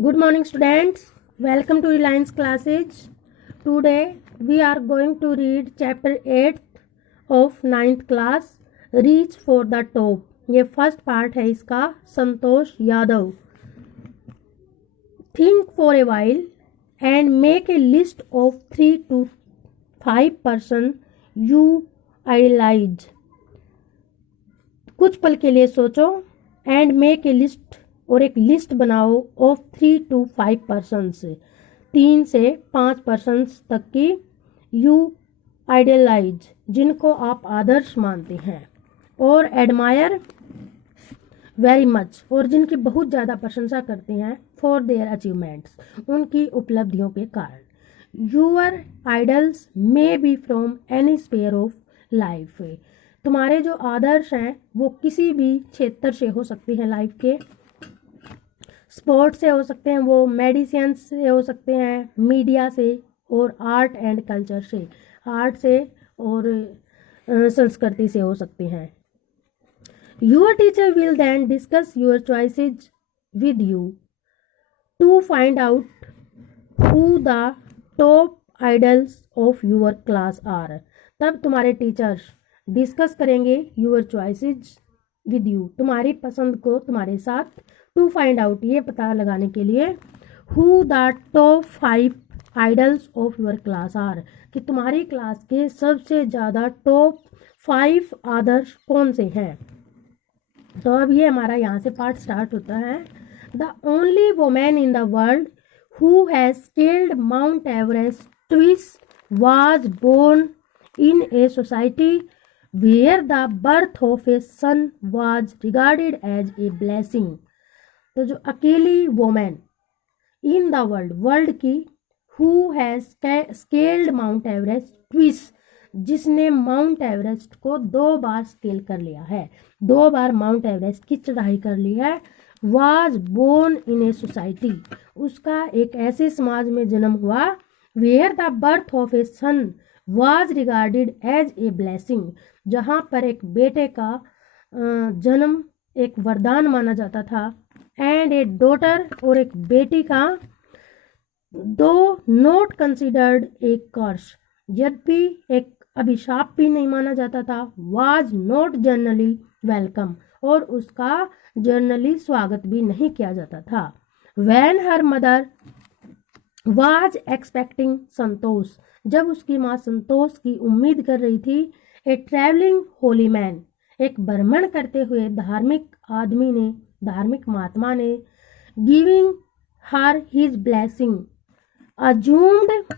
Good morning, students. Welcome to Reliance classes. Today we are going to read chapter 8 of 9th class, Reach for the Top. ये first part है इसका. Santosh Yadav. Think for a while and make a list of 3 to 5 person you idolize. कुछ पल के लिए सोचो and make a list और एक लिस्ट बनाओ ऑफ 3 to 5 पर्सनस, 3 से 5 पर्सनस तक की यू आइडियलाइज, जिनको आप आदर्श मानते हैं, और एडमायर वेरी मच, और जिनकी बहुत ज़्यादा प्रशंसा करते हैं, फॉर देयर अचीवमेंट्स, उनकी उपलब्धियों के कारण. Your idols may be from any sphere of life. तुम्हारे जो आदर्श हैं वो किसी भी क्षेत्र से हो सकते हैं लाइफ के. स्पोर्ट्स से हो सकते हैं, वो मेडिसिन से हो सकते हैं, मीडिया से, और आर्ट एंड कल्चर से, आर्ट से और संस्कृति से हो सकते हैं. Your teacher will then discuss your choices with you to find out who the top idols of your class are. तब तुम्हारे टीचर्स डिस्कस करेंगे योर चॉइसेज विद यू, तुम्हारी पसंद को तुम्हारे साथ, टू फाइंड आउट, ये पता लगाने के लिए, who the top 5 idols of your class are, कि तुम्हारी क्लास के सबसे ज़्यादा टॉप 5 आदर्श कौन से हैं. तो अब ये हमारा यहाँ से पार्ट स्टार्ट होता है. The only women in the world who has scaled Mount Everest twice was born in a society where the birth of a son was regarded as a blessing. तो जो अकेली वोमेन इन द वर्ल्ड की, who has scaled Mount Everest twice, जिसने mount Everest को 2 बार scale कर लिया है, 2 बार mount Everest की चढ़ाई कर ली है. Was born in a society, उसका एक ऐसे समाज में जन्म हुआ, where the birth of a son was regarded as a blessing, जहाँ पर एक बेटे का जन्म एक वरदान माना जाता था, एंड ए डॉटर, और एक बेटी का, दो नॉट कंसिडर्ड ए कर्स, यद्यपि एक अभिशाप भी नहीं माना जाता था, वाज नॉट जनरली वेलकम, और उसका जनरली स्वागत भी नहीं किया जाता था. When her mother was expecting Santosh, जब उसकी माँ संतोष की उम्मीद कर रही थी, ए ट्रैवलिंग होली मैन, एक भ्रमण करते हुए धार्मिक आदमी ने, धार्मिक महात्मा ने, giving her his blessing, assumed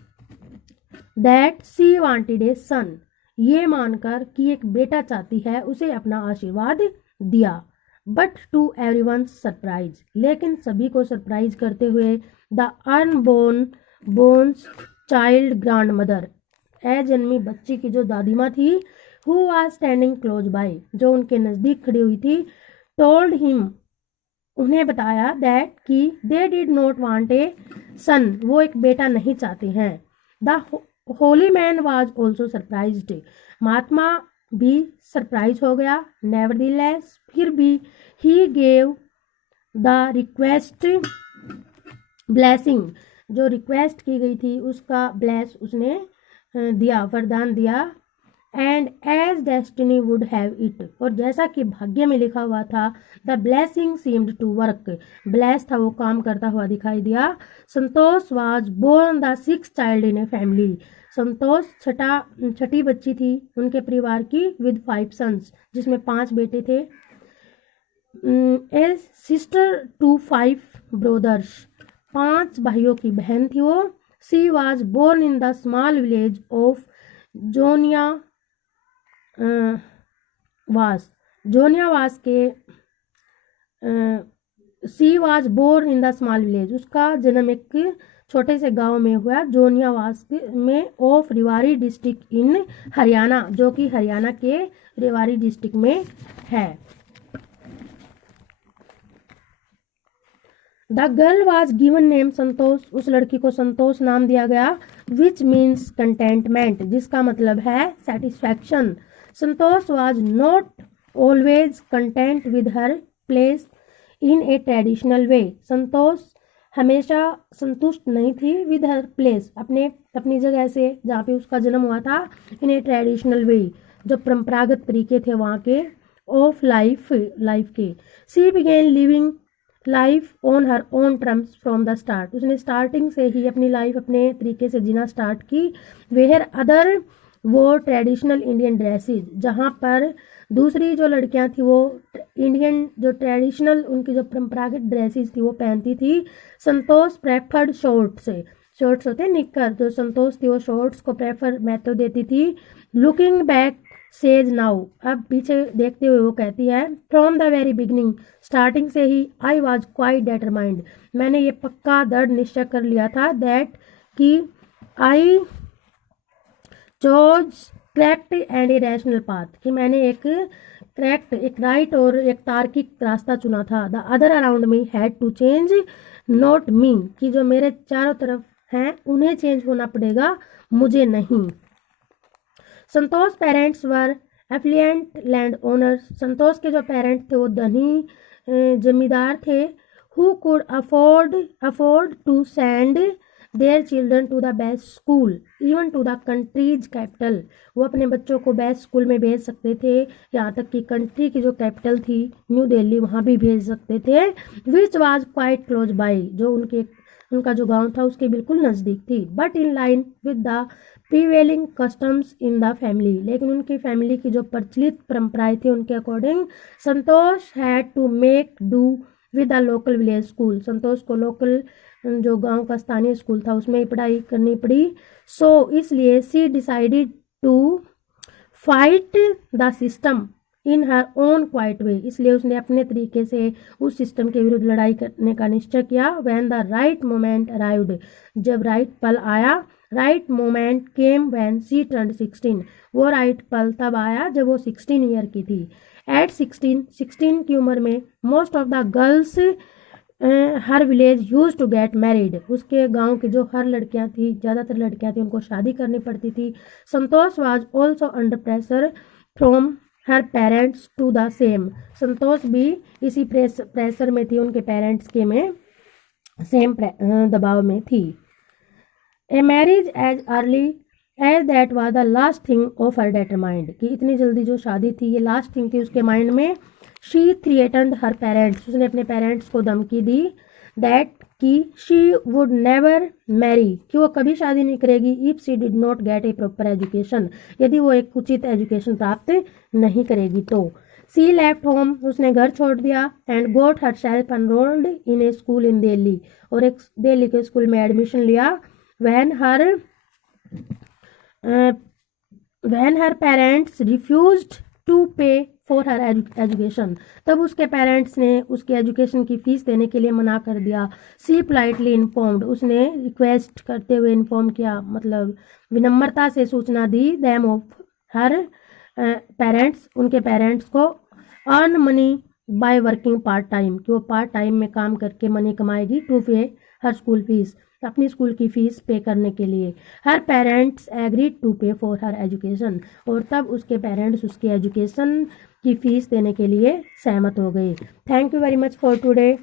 that she wanted a son, ये मानकर कि एक बेटा चाहती है, उसे अपना आशीर्वाद दिया. बट टू एवरीवन सरप्राइज, लेकिन सभी को सरप्राइज करते हुए, the unborn child grandmother, अजन्मी बच्ची की जो दादी माँ थी, who was standing close by, जो उनके नज़दीक खड़ी हुई थी, टोल्ड हिम, उन्हें बताया, दैट कि they did not want a son, वो एक बेटा नहीं चाहते हैं. The holy man was also surprised, महात्मा भी सरप्राइज हो गया. नेवरदीलेस, फिर भी, he gave the request blessing, जो रिक्वेस्ट की गई थी उसका ब्लेस उसने दिया, वरदान दिया. And as destiny would have it, और जैसा कि भाग्य में लिखा हुआ था, the blessing seemed to work, bless था वो काम करता हुआ दिखाई दिया. Santosh was born the 6th child in a family, Santosh छठी बच्ची थी उनके परिवार की, विद 5 सन्स, जिसमें 5 बेटे थे. ए सिस्टर टू 5 ब्रोदर्स, 5 भाइयों की बहन थी वो. She was born in the small village of Joniyawas के, she was born in the small village, उसका जन्म एक छोटे से गांव में हुआ, जोनियावास में, of Rewari district in Haryana, जो कि हरियाणा के रेवाड़ी डिस्ट्रिक्ट में है. The girl was given name Santosh, उस लड़की को संतोष नाम दिया गया, विच मीन्स कंटेंटमेंट, जिसका मतलब है satisfaction. Santosh was not always content with her place in a traditional way, Santosh हमेशा संतुष्ट नहीं थी विद हर प्लेस, अपनी जगह से जहाँ पे उसका जन्म हुआ था, इन ए ट्रेडिशनल वे, जो परंपरागत तरीके थे वहाँ के ऑफ लाइफ के। She began living life on her own terms from the start, उसने स्टार्टिंग से ही अपनी लाइफ अपने तरीके से जीना स्टार्ट की। Where other wore traditional Indian dresses, जहाँ पर दूसरी जो लड़कियां थी वो इंडियन जो ट्रेडिशनल उनकी जो परंपरागत ड्रेसेस थी वो पहनती थी। संतोष प्रेफर्ड शॉर्ट्स होते निक्कर, जो संतोष थी वो शॉर्ट्स को प्रेफर महत्व देती थी। लुकिंग बैक सेज नाउ, अब पीछे देखते हुए वो कहती है, from the very beginning, starting से ही आई वॉज क्वाइट डिटरमाइंड, मैंने ये पक्का दृढ़ निश्चय कर लिया था, दैट कि I chose correct and a rational path, कि मैंने एक करेक्ट, एक राइट और एक तार्किक रास्ता चुना था। The other around me had to change not me, कि जो मेरे चारों तरफ हैं उन्हें चेंज होना पड़ेगा, मुझे नहीं। Santosh parents were affluent land owners, Santosh के जो पेरेंट्स थे वो धनी जमींदार थे। Who could afford to send their children to the best school even to the country's capital, वो अपने बच्चों को बेस्ट स्कूल में भेज सकते थे, यहाँ तक कि कंट्री की जो कैपिटल थी न्यू दिल्ली वहाँ भी भेज सकते थे। Which was quite close by, जो उनका जो गांव था उसके बिल्कुल नज़दीक थी। But in line with the prevailing customs in the family, लेकिन उनकी फैमिली की जो प्रचलित परंपराएं थी उनके according Santosh had to make do with the local village school, Santosh को लोकल जो गांव का स्थानीय स्कूल था उसमें ही पढ़ाई करनी पड़ी। सो इसलिए she decided to fight the system in her own quiet way, इसलिए उसने अपने तरीके से उस सिस्टम के विरुद्ध लड़ाई करने का निश्चय किया। When the right moment arrived, जब राइट पल आया, right moment came when she turned 16, वो राइट पल तब आया जब वो 16 ईयर की थी। एट 16 की उम्र में most of the girls her village use to get married, उसके गांव की जो हर लड़कियां थी, ज़्यादातर लड़कियां थी, उनको शादी करनी पड़ती थी। Santosh was also under pressure from her parents to the same, Santosh भी इसी प्रेशर में थी, उनके पेरेंट्स के में सेम दबाव में थी। A marriage as early age that was the last thing of her determined, कि इतनी जल्दी जो शादी थी ये लास्ट थिंग थी उसके माइंड में। शी थ्रेटन्ड हर पेरेंट्स, उसने अपने पेरेंट्स को धमकी दी, दैट कि शी वुड नेवर मैरी, कि वो कभी शादी नहीं करेगी, if she did not gate A proper education, यदि वो एक उचित एजुकेशन प्राप्त नहीं करेगी तो। सी लेफ्ट होम, उसने घर छोड़ दिया, and got herself enrolled in a school in Delhi, और एक दिल्ली के स्कूल में एडमिशन लिया। When her parents refused to pay for her education, तब उसके पेरेंट्स ने उसकी एजुकेशन की फीस देने के लिए मना कर दिया। सी पोलाइटली इन्फॉर्म्ड, उसने रिक्वेस्ट करते हुए इन्फॉर्म किया, मतलब विनम्रता से सूचना दी, देम ऑफ हर पेरेंट्स, उनके पेरेंट्स को, earn money by working part time, कि वो पार्ट टाइम में काम करके मनी कमाएगी, टू पे हर स्कूल फीस, अपनी स्कूल की फीस पे करने के लिए। हर parents agreed to pay for her education, और तब उसके पेरेंट्स उसकी एजुकेशन की फीस देने के लिए सहमत हो गए। Thank you very much for today.